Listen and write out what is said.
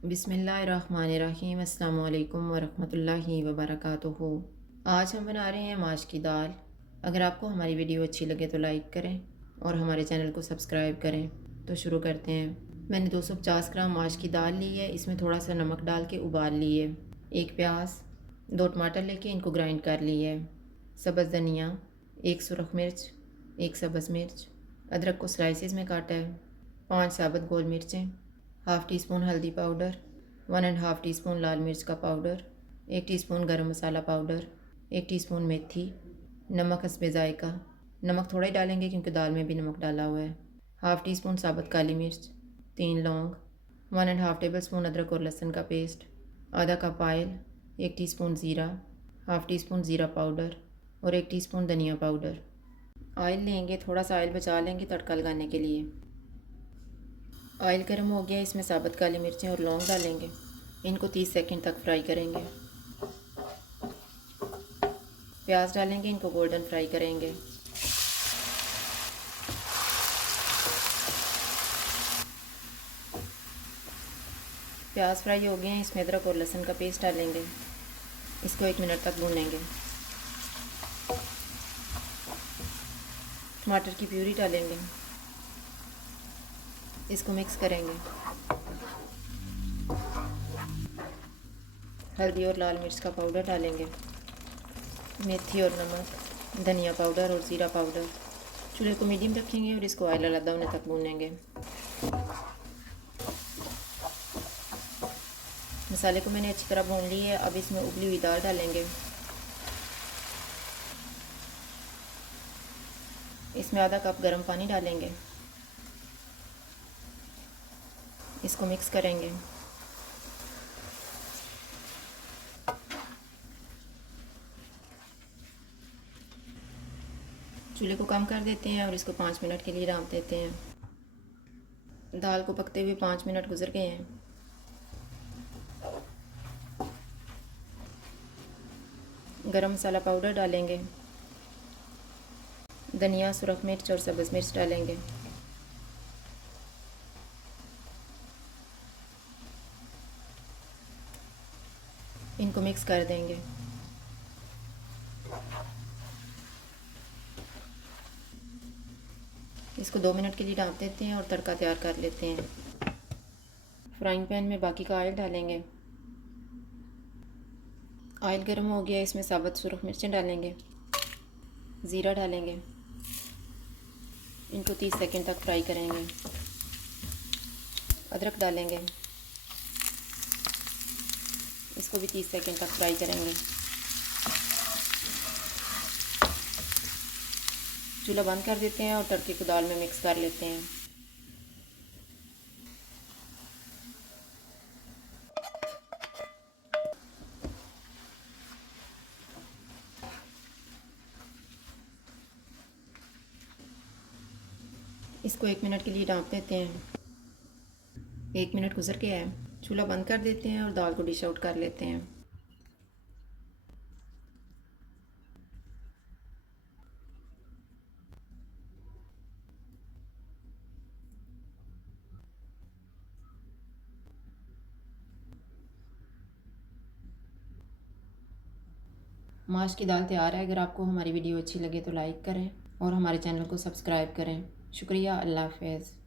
बिस्मिल्लाहिर्रहमानिर्रहीम। अस्सलामु अलैकुम वरहमतुल्लाहि वबरकातुहू। आज हम बना रहे हैं माश की दाल। अगर आपको हमारी वीडियो अच्छी लगे तो लाइक करें और हमारे चैनल को सब्सक्राइब करें। तो शुरू करते हैं। मैंने 250 ग्राम माश की दाल ली है। इसमें थोड़ा सा नमक डाल के उबाल ली है। एक प्याज, 2 टमाटर लेके इनको ग्राइंड कर ली है। सब्ज़ धनिया, 1 सुरख मिर्च, 1 सब्ज़ मिर्च, अदरक को स्लाइसिस में काटा है, 5 साबुत गोल मिर्चें, हाफ़ टी स्पून हल्दी पाउडर, 1.5 टीस्पून लाल मिर्च का पाउडर, 1 टीस्पून गरम मसाला पाउडर, 1 टीस्पून मेथी, नमक हस्बे ज़ायका। नमक थोड़ा ही डालेंगे क्योंकि दाल में भी नमक डाला हुआ है। हाफ़ टी स्पून साबुत काली मिर्च, 3 लौंग, 1.5 टेबल स्पून अदरक और लहसुन का पेस्ट, आधा कप ऑयल, 1 टीस्पून ज़ीरा, हाफ़ टी स्पून ज़ीरा पाउडर और 1 टीस्पून धनिया पाउडर। ऑयल लेंगे, थोड़ा सा ऑयल बचा लेंगे तड़का लगाने के लिए। ऑयल गर्म हो गया, इसमें साबुत काली मिर्चें और लौंग डालेंगे। इनको 30 सेकंड तक फ्राई करेंगे। प्याज डालेंगे, इनको गोल्डन फ्राई करेंगे। प्याज फ्राई हो गए हैं, इसमें अदरक और लहसुन का पेस्ट डालेंगे। इसको 1 मिनट तक भूनेंगे। टमाटर की प्यूरी डालेंगे, इसको मिक्स करेंगे। हल्दी और लाल मिर्च का पाउडर डालेंगे, मेथी और नमक, धनिया पाउडर और ज़ीरा पाउडर। चूल्हे को मीडियम रखेंगे और इसको ऑयल अलग होने तक भूनेंगे। मसाले को मैंने अच्छी तरह भून ली है। अब इसमें उबली हुई दाल डालेंगे। इसमें आधा कप गर्म पानी डालेंगे, इसको मिक्स करेंगे। चूल्हे को कम कर देते हैं और इसको 5 मिनट के लिए ढक देते हैं। दाल को पकते हुए 5 मिनट गुजर गए हैं। गरम मसाला पाउडर डालेंगे, धनिया, सुरख मिर्च और सब्ज़ मिर्च डालेंगे। इनको मिक्स कर देंगे। इसको 2 मिनट के लिए ढक देते हैं और तड़का तैयार कर लेते हैं। फ्राइंग पैन में बाकी का ऑयल डालेंगे। ऑयल गर्म हो गया, इसमें साबुत सुरख मिर्चें डालेंगे, ज़ीरा डालेंगे। इनको 30 सेकंड तक फ्राई करेंगे। अदरक डालेंगे, इसको भी 30 सेकंड तक फ्राई करेंगे। चूल्हा बंद कर देते हैं और तड़के को दाल में मिक्स कर लेते हैं। इसको 1 मिनट के लिए ढक देते हैं। 1 मिनट गुजर गया है। चूल्हा बंद कर देते हैं और दाल को डिश आउट कर लेते हैं। माश की दाल तैयार है। अगर आपको हमारी वीडियो अच्छी लगे तो लाइक करें और हमारे चैनल को सब्सक्राइब करें। शुक्रिया। अल्लाह हाफ़िज़।